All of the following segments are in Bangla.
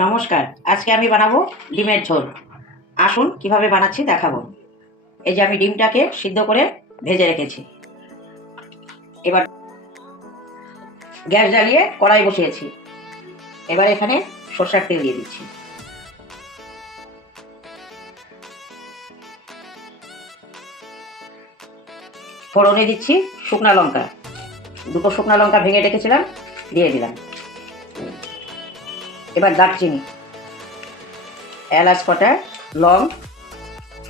নমস্কার, আজকে আমি বানাবো ডিমের ঝোল। আসুন কিভাবে বানাচ্ছি দেখাবো। এই যে আমি ডিমটাকে সিদ্ধ করে ভেজে রেখেছি। এবার গ্যাস জ্বালিয়ে কড়াই বসিয়েছি। এবার এখানে সরষের তেল দিয়ে দিচ্ছি। ফোড়নে দিচ্ছি শুকনা লঙ্কা, দুটো শুকনা লঙ্কা ভেঙে রেখেছিলাম, দিয়ে দিলাম। এবার দারচিনি, এলাচ কটা, লং,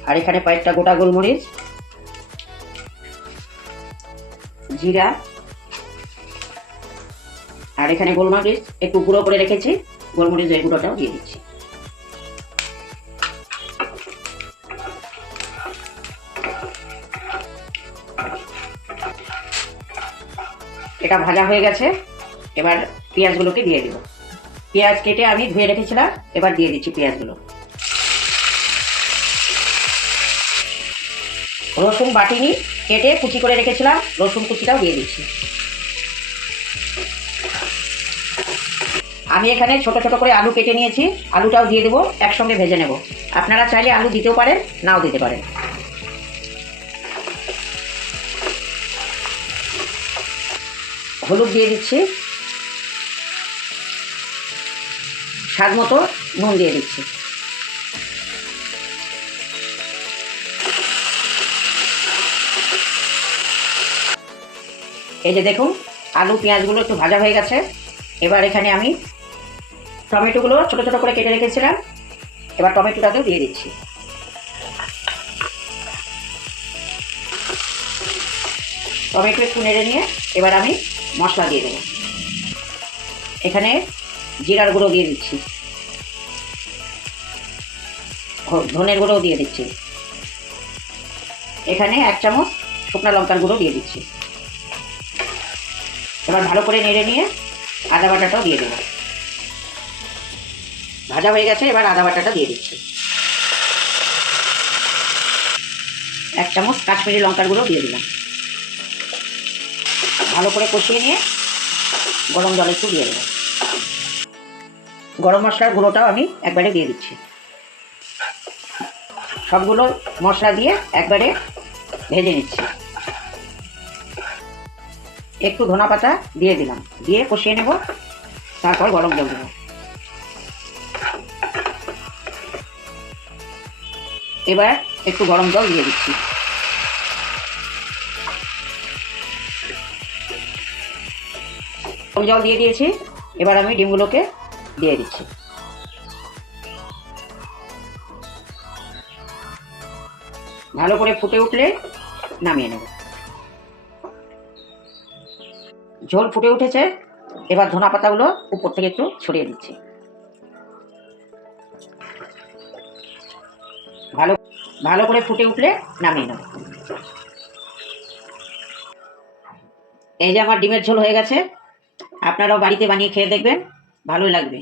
আর এখানে কয়েকটা গোটা গোলমরিচ, জিরা, আর এখানে গোলমরিচ একটু গুঁড়ো করে রেখেছি, গোলমরিচের গুঁড়োটাও দিয়ে দিচ্ছি। এটা ভাজা হয়ে গেছে। এবার পেঁয়াজগুলোকে দিয়ে দেব। পেঁয়াজ কেটে আমি ধুয়ে রেখেছিলাম, এবার দিয়ে দিচ্ছি পেঁয়াজগুলো। রসুন বাটিনি, কেটে কুচি করে রেখেছিলাম, রসুন কুচিটাও দিয়ে দিচ্ছি। আমি এখানে ছোট ছোট করে আলু কেটে নিয়েছি, আলুটাও দিয়ে দেবো, একসঙ্গে ভেজে নেব। আপনারা চাইলে আলু দিতেও পারেন, নাও দিতে পারেন। হলুদ দিয়ে দিচ্ছি, স্বাদ মতো নুন দিয়ে দিচ্ছি। এই যে দেখুন, আলু পেঁয়াজগুলো একটু ভাজা হয়ে গেছে। এবার এখানে আমি টমেটোগুলো ছোট ছোট করে কেটে রেখেছিলাম, এবার টমেটোটাকেও দিয়ে দিচ্ছি। টমেটো একটু নেড়ে নিয়ে এবার আমি মশলা দিয়ে দেবো। এখানে জিরার গুঁড়ো দিয়ে দিচ্ছি, ধনের গুঁড়োও দিয়ে দিচ্ছি। এখানে 1 চামচ শুকনো লঙ্কার গুঁড়ো দিয়ে দিচ্ছি। এবার ভালো করে নেড়ে নিয়ে আদা বাটাটাও দিয়ে দেবো। ভাজা হয়ে গেছে, এবার আদা বাটাটা দিয়ে দিচ্ছি। 1 চামচ কাশ্মীরি লঙ্কার গুঁড়ো দিয়ে দিলাম। ভালো করে কষিয়ে নিয়ে গরম জল একটু দিয়ে দেবো। গরম মশলার গুঁড়োটাও আমি একবারে দিয়ে দিচ্ছি। সবগুলো মশলা দিয়ে একবারে ভেজে নিচ্ছি। একটু ধনা পাতা দিয়ে দিলাম, দিয়ে কষিয়ে নেব, তারপর গরম জল দেবো। এবার একটু গরম জল দিয়ে দিচ্ছি। গরম জল দিয়ে দিয়েছি, এবার আমি ডিমগুলোকে দিয়ে দিচ্ছি। ভালো করে ফুটে উঠলে নামিয়ে নেব। ঝোল ফুটে উঠেছে, এবার ধনা পাতাগুলো উপর থেকে একটু ছড়িয়ে দিচ্ছি। ভালো ভালো করে ফুটে উঠলে নামিয়ে নেব। এই যে আমার ডিমের ঝোল হয়ে গেছে। আপনারাও বাড়িতে বানিয়ে খেয়ে দেখবেন, ভালোই লাগবে।